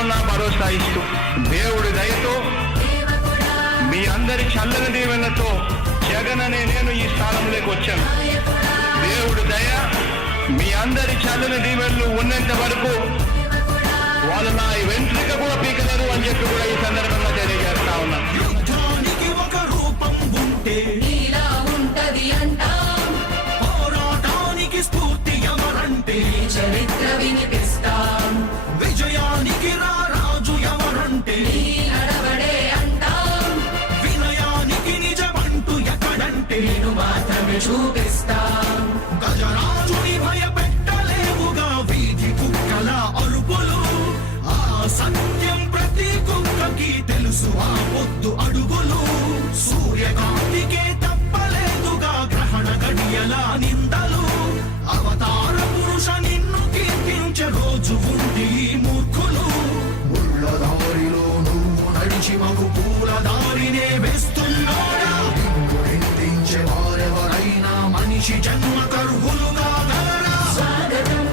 ఉన్నా భరోసా ఇస్తూ దేవుడి దయతో మీ అందరి చల్లని దీవెనతో జగన్ అనే నేను ఈ స్థానంలోకి వచ్చాను. దేవుడి దయ మీ అందరి చల్లని దీవెనలు ఉన్నంత వరకు వాళ్ళు నా వెంట్రుక కూడా పీకలేరు అని చెప్పి కూడా ఈ సందర్భంగా తెలియజేస్తా ఉన్నాను. యుద్ధానికి ఒక రూపం ఉంటే ఇలా ఉంటది అంటాం, పోరాటానికి స్ఫూర్తి ఎవరంటే చరిత్ర వినిపిస్తాం, విజయానికి రారాజు ఎవరంటే నడవడే అంటాం, వినయానికి నిజమంటూ ఎక్కడంటే నేను మాత్రమే చూపిస్తాం. గజరాజుని భయపెట్టలేవుగా వీధి కుక్కల అరుపులు. ఆ సత్యం ప్రతి కుక్కకి తెలుసు, ఆ పొద్దు అడుగులు. సూర్యకాంతికే తప్పలేదుగా గ్రహణ గడియల నిందలు. అవతార పురుష నిన్ను కీర్తించే రోజు ఉంది మూర్ఖులు. ముళ్ళ దారిలో నువ్వు నడిచి మగు పూల దారినే వేస్తున్నాడా? నిన్ను నిందించే వారెవరైనా మనిషి జన్మ కరువులుగా గలరా? స్వాగతం